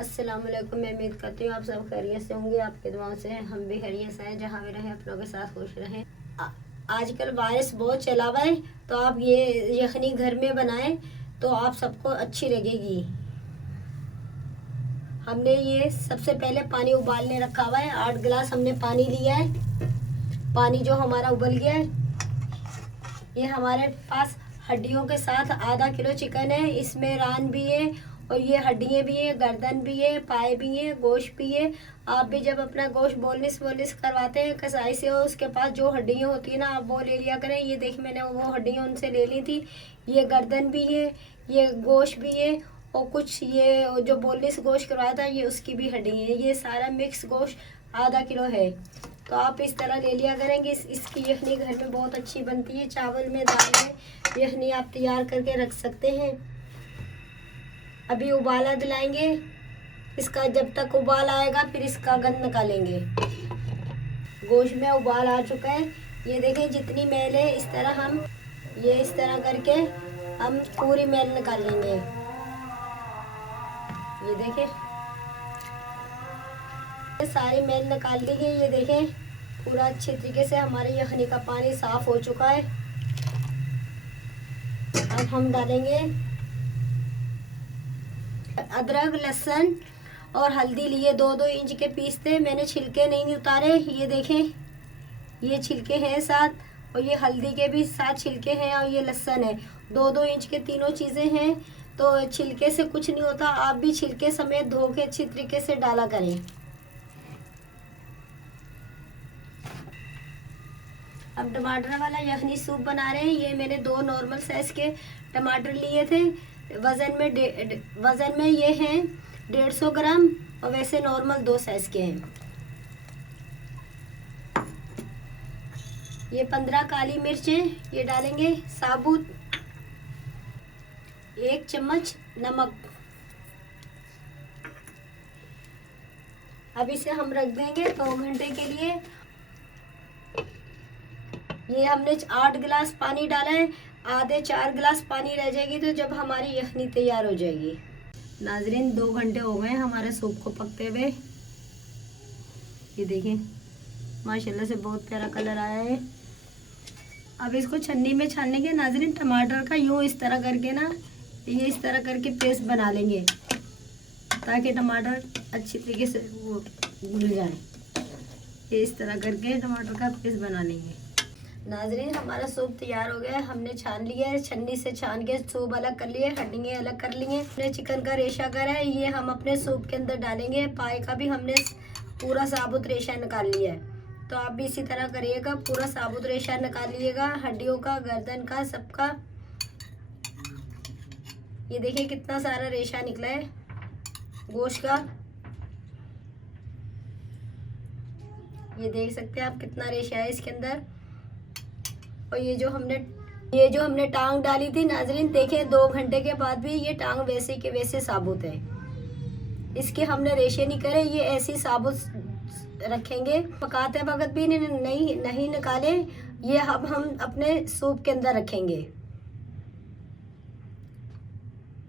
अस्सलाम वालेकुम। मैं उम्मीद करती हूँ आप सब खैरियत से होंगे। आपके दुआओं से हम भी खैरियत से हैं। जहाँ भी रहें अपनों के साथ खुश रहें। आजकल वायरस बहुत चला हुआ है, तो आप ये यखनी घर में बनाएं तो आप सबको अच्छी लगेगी। हमने ये सबसे पहले पानी उबालने रखा हुआ है। 8 गिलास हमने पानी लिया है। पानी जो हमारा उबल गया है, ये हमारे पास हड्डियों के साथ आधा किलो चिकन है। इसमें रान भी है और ये हड्डियाँ भी है, गर्दन भी है, पाए भी है, गोश्त भी है। आप भी जब अपना गोश्त बोलनिस वोलनिस करवाते हैं कसाई से, और उसके पास जो हड्डियाँ होती है ना, आप वो ले लिया करें। ये देखिए मैंने वो हड्डियाँ उनसे ले ली थी। ये गर्दन भी है, ये गोश्त भी है, और कुछ ये जो बोलनिस गोश्त करवाया था ये उसकी भी हड्डी है। ये सारा मिक्स गोश्त आधा किलो है। तो आप इस तरह ले लिया करेंगे। इसकी यखनी घर में बहुत अच्छी बनती है। चावल में, दाल में यखनी आप तैयार करके रख सकते हैं। अभी उबाला दिलाएंगे इसका। जब तक उबाल आएगा फिर इसका गंद निकालेंगे। गोश्त में उबाल आ चुका है। ये देखें जितनी मैल है, इस तरह हम ये इस तरह करके हम पूरी मैल निकाल लेंगे। ये देखें सारी मैल निकाल ली गई। ये देखें पूरा अच्छे तरीके से हमारे यखनी का पानी साफ हो चुका है। अब हम डालेंगे अदरक, लहसुन और हल्दी लिए 2-2 इंच के पीस थे। मैंने छिलके नहीं उतारे। ये देखें ये छिलके हैं साथ, और ये हल्दी के भी साथ छिलके हैं, और ये लहसुन है। 2-2 इंच के तीनों चीज़ें हैं। तो छिलके से कुछ नहीं होता। आप भी छिलके समेत धो के अच्छी तरीके से डाला करें। अब टमाटर वाला यखनी सूप बना रहे हैं। ये मैंने 2 नॉर्मल साइज के टमाटर लिए थे। वज़न में ये हैं 150 ग्राम, और वैसे नॉर्मल 2 साइज के हैं। ये 15 काली मिर्चें ये डालेंगे साबुत। 1 चम्मच नमक। अब इसे हम रख देंगे 2 घंटे के लिए। ये हमने 8 गिलास पानी डाला है। आधे 4 गिलास पानी रह जाएगी तो जब हमारी यखनी तैयार हो जाएगी। नाजरीन 2 घंटे हो गए हमारे सूप को पकते हुए। ये देखें माशाल्लाह से बहुत प्यारा कलर आया है। अब इसको छन्नी में छान लेंगे नाजरीन। टमाटर का यूँ इस तरह करके ना, ये इस तरह करके पेस्ट बना लेंगे ताकि टमाटर अच्छी तरीके से वो घुल जाए। ये इस तरह करके टमाटर का पेस्ट बना लेंगे। नाजरीन हमारा सूप तैयार हो गया है। हमने छान लिया है, छन्नी से छान के सूप अलग कर लिए, हड्डियाँ अलग कर ली हैं। हमने चिकन का रेशा करा है, ये हम अपने सूप के अंदर डालेंगे। पाए का भी हमने पूरा साबुत रेशा निकाल लिया है। तो आप भी इसी तरह करिएगा, पूरा साबुत रेशा निकाल लीजिएगा, हड्डियों का, गर्दन का, सबका। ये देखिए कितना सारा रेशा निकला है गोश्त का। ये देख सकते हैं आप कितना रेशा है इसके अंदर। और ये जो हमने टांग डाली थी नाजरीन, देखें 2 घंटे के बाद भी ये टांग वैसे के वैसे साबुत है। इसके हमने रेशे नहीं करे, ये ऐसी साबुत रखेंगे। पकाते वक्त भी नहीं निकाले। ये अब हम अपने सूप के अंदर रखेंगे।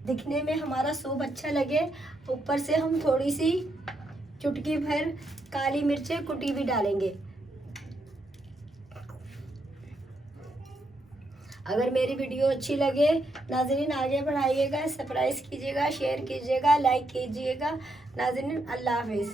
दिखने में हमारा सूप अच्छा लगे, ऊपर से हम थोड़ी सी चुटकी भर काली मिर्चें कुटी भी डालेंगे। अगर मेरी वीडियो अच्छी लगे नाजरीन आगे बढ़ाइएगा, सब्सक्राइब कीजिएगा, शेयर कीजिएगा, लाइक कीजिएगा। नाजरीन अल्लाह हाफिज़।